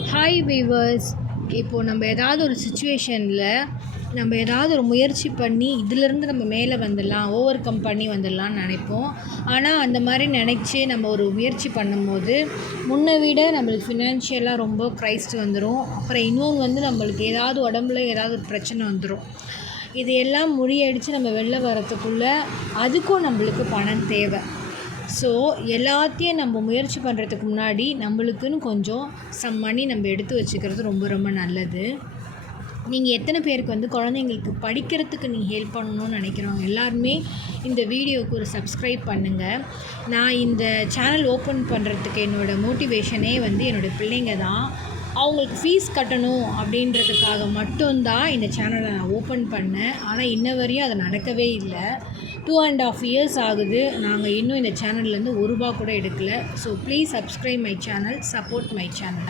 Hi viewers. இப்போது நம்ம ஏதாவது ஒரு சுச்சுவேஷனில் நம்ம ஏதாவது ஒரு முயற்சி பண்ணி இதிலேருந்து நம்ம மேலே வந்துடலாம், ஓவர் கம் பண்ணி வந்துடலான்னு நினைப்போம். ஆனால் அந்த மாதிரி நினச்சி நம்ம ஒரு முயற்சி பண்ணும்போது முன்னை விட நம்மளுக்கு ஃபினான்ஷியலாக ரொம்ப க்ரைஸ்ட் வந்துடும். அப்புறம் இன்னொன்று வந்து நம்மளுக்கு ஏதாவது உடம்புல ஏதாவது ஒரு பிரச்சனை வந்துடும். இது எல்லாம் முறியடித்து நம்ம வெளில வரத்துக்குள்ளே அதுக்கும் நம்மளுக்கு பணம் தேவை. ஸோ எல்லாத்தையும் நம்ம முயற்சி பண்ணுறதுக்கு முன்னாடி நம்மளுக்குன்னு கொஞ்சம் மணி நம்ம எடுத்து வச்சுக்கிறது ரொம்ப ரொம்ப நல்லது. நீங்கள் எத்தனை பேருக்கு வந்து குழந்தைங்களுக்கு படிக்கிறதுக்கு நீங்கள் ஹெல்ப் பண்ணணும்னு நினைக்கிறவங்க எல்லாருமே இந்த வீடியோவுக்கு ஒரு சப்ஸ்கிரைப் பண்ணுங்கள். நான் இந்த சேனல் ஓப்பன் பண்ணுறதுக்கு என்னோடய மோட்டிவேஷனே வந்து என்னோடய பிள்ளைங்க தான். அவங்களுக்கு ஃபீஸ் கட்டணும் அப்படின்றதுக்காக மட்டும்தான் இந்த சேனலை நான் ஓப்பன் பண்ணேன். ஆனால் இன்ன வரையும் அது நடக்கவே இல்லை. 2.5 years ஆகுது. நாங்கள் இன்னும் இந்த சேனல்லேருந்து ₹1 கூட எடுக்கலை. So please subscribe my channel, support my channel.